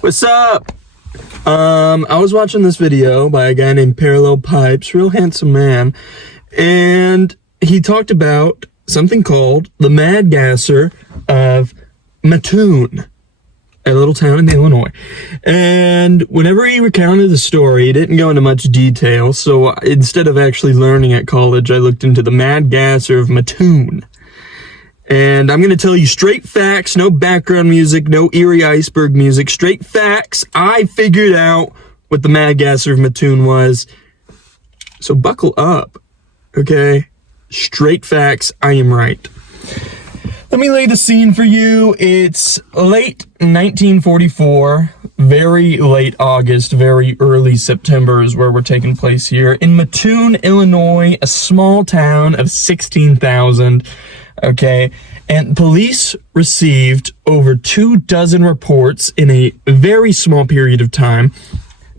What's up? I was watching this video by a guy named Parallel Pipes, real handsome man, and he talked about something called the Mad Gasser of Mattoon, a little town in Illinois. And whenever he recounted the story, he didn't go into much detail, so instead of actually learning at college, I looked into the Mad Gasser of Mattoon. And I'm going to tell you straight facts, no background music, no eerie iceberg music, straight facts. I figured out what the Mad Gasser of Mattoon was. So buckle up, okay? Straight facts, I am right. Let me lay the scene for you. It's late 1944, very late August, very early September is where we're taking place here. In Mattoon, Illinois, a small town of 16,000. Okay, and police received over 24 reports in a very small period of time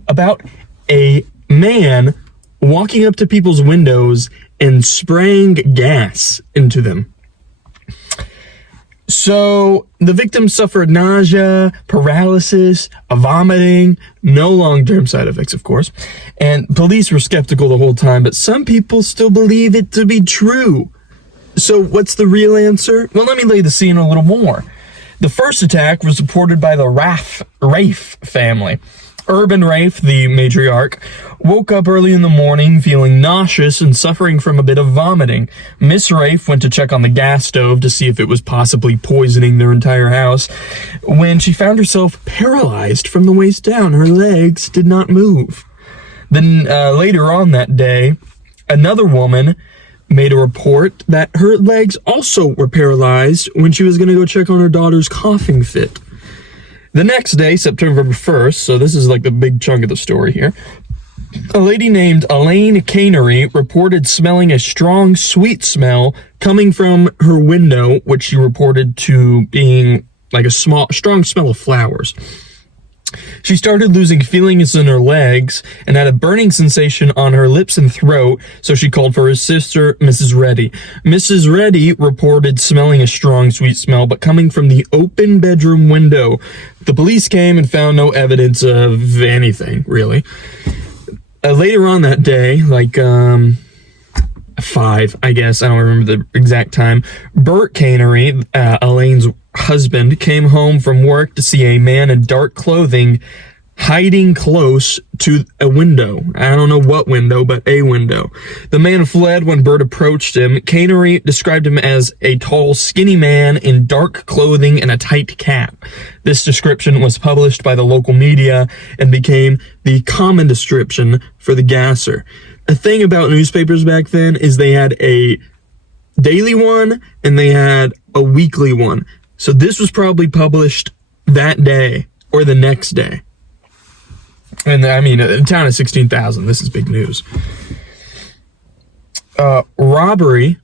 about a man walking up to people's windows and spraying gas into them. So the victims suffered nausea, paralysis, vomiting, no long-term side effects, of course, and police were skeptical the whole time, but some people still believe it to be true. So what's the real answer? Well, let me lay the scene a little more. The first attack was reported by the Rafe family. Urban Rafe, the matriarch, woke up early in the morning feeling nauseous and suffering from a bit of vomiting. Miss Rafe went to check on the gas stove to see if it was possibly poisoning their entire house, when she found herself paralyzed from the waist down. Her legs did not move. Then later on that day, another woman made a report that her legs also were paralyzed when she was going to go check on her daughter's coughing fit. The next day, September 1st, so this is like the big chunk of the story here, a lady named Elaine Cannery reported smelling a strong, sweet smell coming from her window, which she reported to being like a strong smell of flowers. She started losing feelings in her legs and had a burning sensation on her lips and throat, so she called for her sister, Mrs. Reddy. Mrs. Reddy reported smelling a strong, sweet smell, but coming from the open bedroom window. The police came and found no evidence of anything, really. Later on that day, like 5, I guess, I don't remember the exact time, Bert Cannery, Elaine's husband, came home from work to see a man in dark clothing hiding close to a window. I don't know what window, but a window. The man fled when Bert approached him. Cannery described him as a tall, skinny man in dark clothing and a tight cap. This description was published by the local media and became the common description for the gasser. A thing about newspapers back then is they had a daily one and they had a weekly one. So this was probably published that day or the next day. And I mean, a town of 16,000, this is big news. Robbery,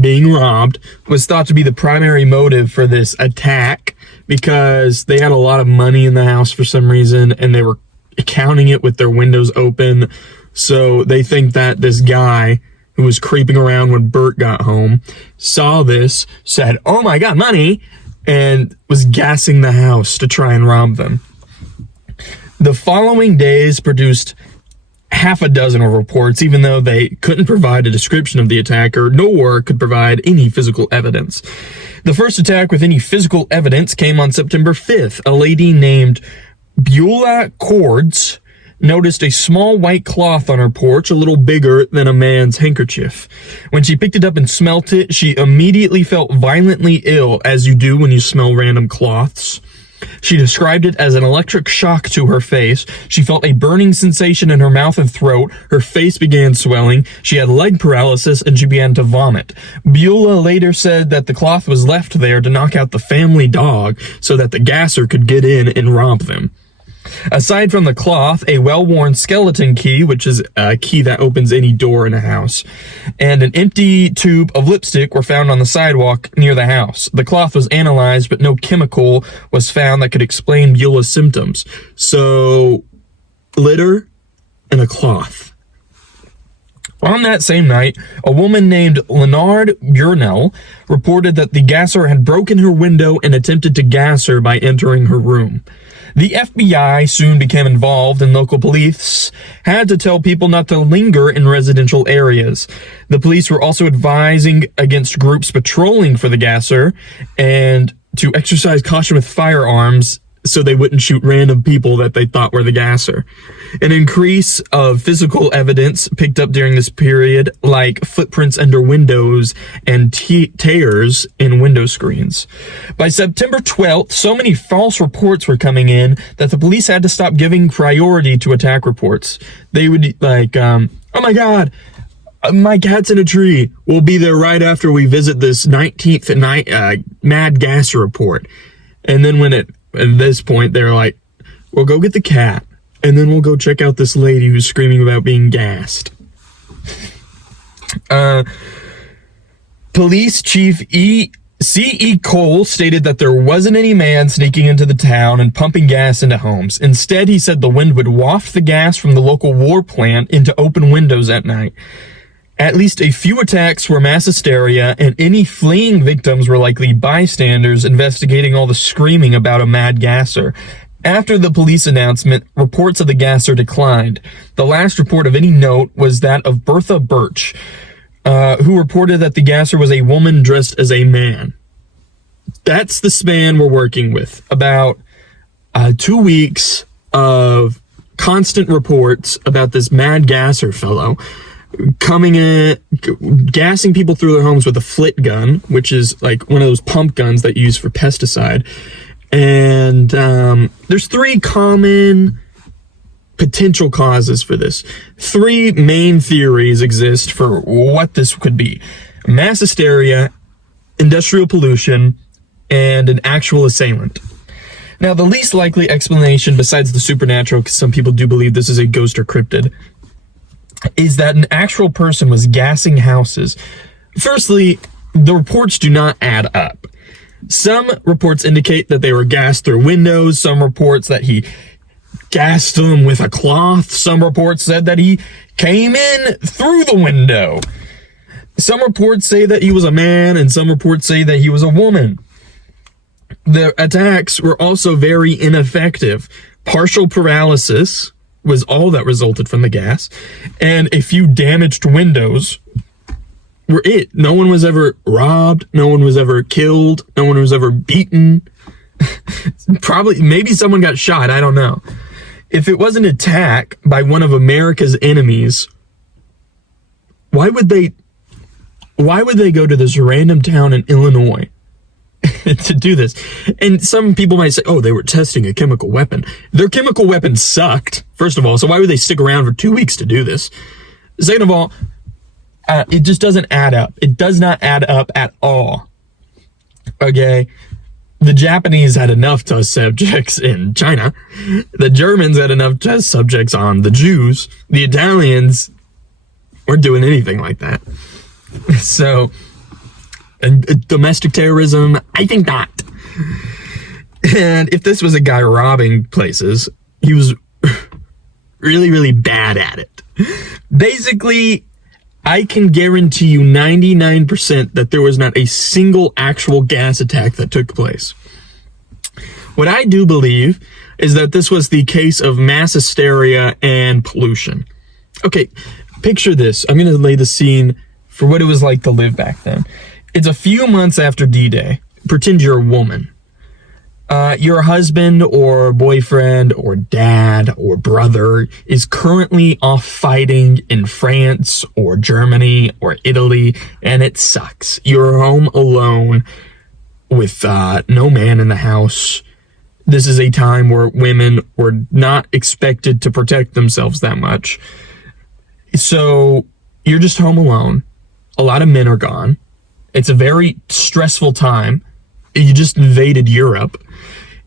being robbed, was thought to be the primary motive for this attack because they had a lot of money in the house for some reason and they were counting it with their windows open. So they think that this guy who was creeping around when Bert got home saw this, said, "Oh my God, money," and was gassing the house to try and rob them. The following days produced half a dozen of reports, even though they couldn't provide a description of the attacker, nor could provide any physical evidence. The first attack with any physical evidence came on September 5th. A lady named Beulah Cords noticed a small white cloth on her porch, a little bigger than a man's handkerchief. When she picked it up and smelt it, she immediately felt violently ill, as you do when you smell random cloths. She described it as an electric shock to her face. She felt a burning sensation in her mouth and throat. Her face began swelling. She had leg paralysis and she began to vomit. Beulah later said that the cloth was left there to knock out the family dog so that the gasser could get in and rob them. Aside from the cloth, a well-worn skeleton key, which is a key that opens any door in a house, and an empty tube of lipstick were found on the sidewalk near the house. The cloth was analyzed, but no chemical was found that could explain Beulah's symptoms. So, litter and a cloth. On that same night, a woman named Leonard Burnell reported that the gasser had broken her window and attempted to gas her by entering her room. The FBI soon became involved, and local police had to tell people not to linger in residential areas. The police were also advising against groups patrolling for the gasser and to exercise caution with firearms so they wouldn't shoot random people that they thought were the gasser. An increase of physical evidence picked up during this period, like footprints under windows and tears in window screens. By September 12th, so many false reports were coming in that the police had to stop giving priority to attack reports. They would oh my God, my cat's in a tree. We'll be there right after we visit this 19th night Mad Gasser report. And then at this point, they're like, well, go get the cat, and then we'll go check out this lady who's screaming about being gassed. Police Chief C.E. Cole stated that there wasn't any man sneaking into the town and pumping gas into homes. Instead, he said the wind would waft the gas from the local war plant into open windows at night. At least a few attacks were mass hysteria, and any fleeing victims were likely bystanders investigating all the screaming about a mad gasser. After the police announcement, reports of the gasser declined. The last report of any note was that of Bertha Birch, who reported that the gasser was a woman dressed as a man. That's the span we're working with. About 2 weeks of constant reports about this mad gasser fellow coming in, gassing people through their homes with a flit gun, which is like one of those pump guns that you use for pesticide. And there's 3 common potential causes for this. 3 main theories exist for what this could be: mass hysteria, industrial pollution, and an actual assailant. Now, the least likely explanation, besides the supernatural, because some people do believe this is a ghost or cryptid, is that an actual person was gassing houses. Firstly, the reports do not add up. Some reports indicate that they were gassed through windows. Some reports that he gassed them with a cloth. Some reports said that he came in through the window. Some reports say that he was a man, and some reports say that he was a woman. The attacks were also very ineffective. Partial paralysis was all that resulted from the gas, and a few damaged windows were it. No one was ever robbed, no one was ever killed, no one was ever beaten. Maybe someone got shot, I don't know. If it was an attack by one of America's enemies, why would they go to this random town in Illinois to do this? And some people might say, oh, they were testing a chemical weapon. Their chemical weapon sucked, first of all, so why would they stick around for 2 weeks to do this? Second of all, it just doesn't add up. It does not add up at all. Okay? The Japanese had enough test subjects in China. The Germans had enough test subjects on the Jews. The Italians weren't doing anything like that. So, and domestic terrorism, I think not. And if this was a guy robbing places, he was really, really bad at it. Basically, I can guarantee you 99% that there was not a single actual gas attack that took place. What I do believe is that this was the case of mass hysteria and pollution. Okay, picture this. I'm going to lay the scene for what it was like to live back then. It's a few months after D-Day. Pretend you're a woman. Your husband or boyfriend or dad or brother is currently off fighting in France or Germany or Italy, and it sucks. You're home alone with no man in the house. This is a time where women were not expected to protect themselves that much. So you're just home alone. A lot of men are gone. It's a very stressful time. You just invaded Europe.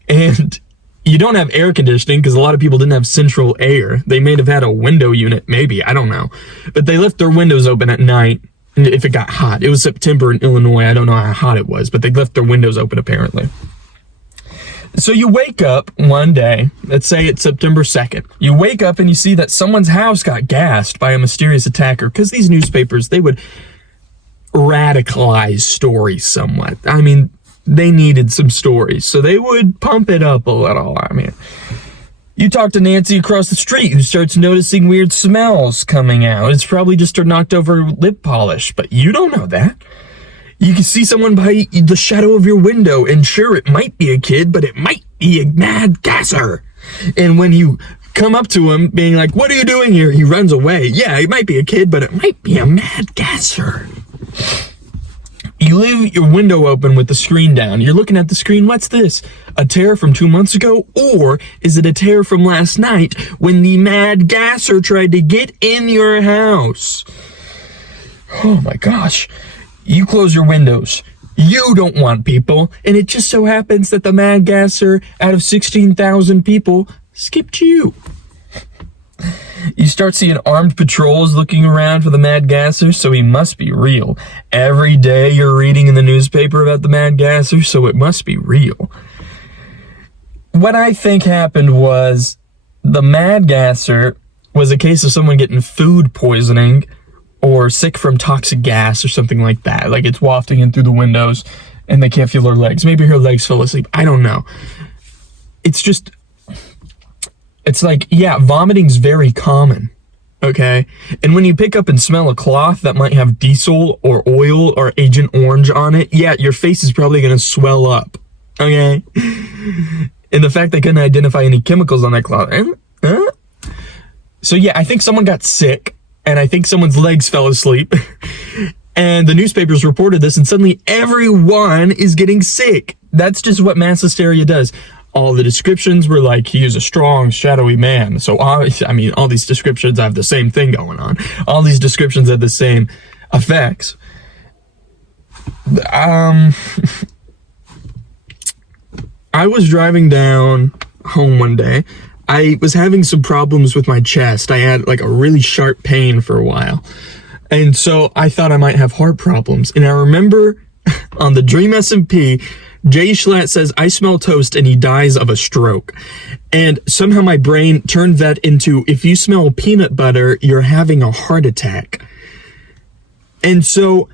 And you don't have air conditioning because a lot of people didn't have central air. They may have had a window unit, maybe. I don't know. But they left their windows open at night if it got hot. It was September in Illinois. I don't know how hot it was, but they left their windows open apparently. So you wake up one day, let's say it's September 2nd. You wake up and you see that someone's house got gassed by a mysterious attacker, because these newspapers, they would radicalize stories somewhat. I mean, they needed some stories, so they would pump it up a little. I mean, you talk to Nancy across the street who starts noticing weird smells coming out. It's probably just her knocked over lip polish, but you don't know that. You can see someone by the shadow of your window, and sure, it might be a kid, but it might be a Mad Gasser. And when you come up to him being like, what are you doing here? He runs away. Yeah, it might be a kid, but it might be a Mad Gasser. You leave your window open with the screen down. You're looking at the screen. What's this? A tear from 2 months ago? Or is it a tear from last night when the Mad Gasser tried to get in your house? Oh my gosh. You close your windows. You don't want people. And it just so happens that the Mad Gasser, out of 16,000 people, skipped you. You start seeing armed patrols looking around for the Mad Gasser, so he must be real. Every day you're reading in the newspaper about the Mad Gasser, so it must be real. What I think happened was the Mad Gasser was a case of someone getting food poisoning or sick from toxic gas or something like that. Like it's wafting in through the windows and they can't feel her legs. Maybe her legs fell asleep. I don't know. It's like, yeah, vomiting's very common, okay? And when you pick up and smell a cloth that might have diesel or oil or Agent Orange on it, yeah, your face is probably going to swell up, okay? And the fact they couldn't identify any chemicals on that cloth. So yeah, I think someone got sick, and I think someone's legs fell asleep, and the newspapers reported this, and suddenly everyone is getting sick. That's just what mass hysteria does. All the descriptions were like, he is a strong, shadowy man. So, I mean, all these descriptions have the same thing going on. All these descriptions have the same effects. I was driving down home one day. I was having some problems with my chest. I had like a really sharp pain for a while. And so I thought I might have heart problems. And I remember on the Dream SMP, Jay Schlatt says, I smell toast and he dies of a stroke. And somehow my brain turned that into, if you smell peanut butter, you're having a heart attack. And so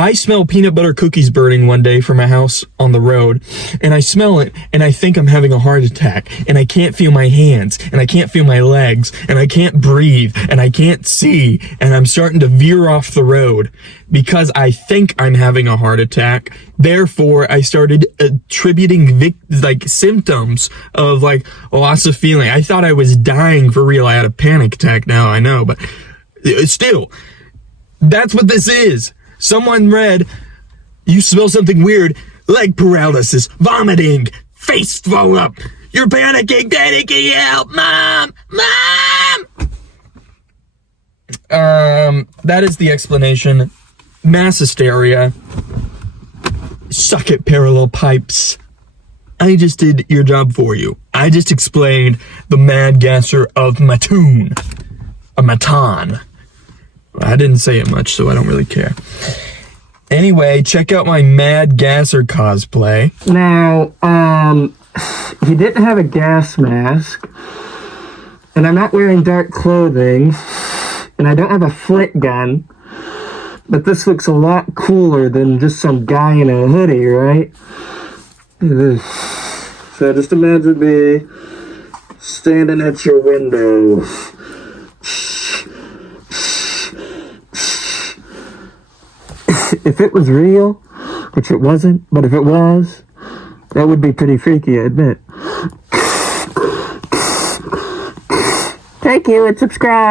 I smell peanut butter cookies burning one day from my house on the road, and I smell it, and I think I'm having a heart attack, and I can't feel my hands, and I can't feel my legs, and I can't breathe, and I can't see, and I'm starting to veer off the road because I think I'm having a heart attack. Therefore, I started attributing symptoms of like loss of feeling. I thought I was dying for real. I had a panic attack now, I know, but still, that's what this is. Someone read, you smell something weird, leg paralysis, vomiting, face swell up, you're panicking, help, mom! That is the explanation. Mass hysteria. Suck it, parallel pipes. I just did your job for you. I just explained the Mad Gasser of Mattoon. A Mattoon. I didn't say it much, so I don't really care. Anyway, check out my Mad Gasser cosplay. Now, he didn't have a gas mask, and I'm not wearing dark clothing, and I don't have a flit gun, but this looks a lot cooler than just some guy in a hoodie, right? Look at this. So just imagine me standing at your window. If it was real, which it wasn't, but if it was, that would be pretty freaky, I admit. Thank you and subscribe.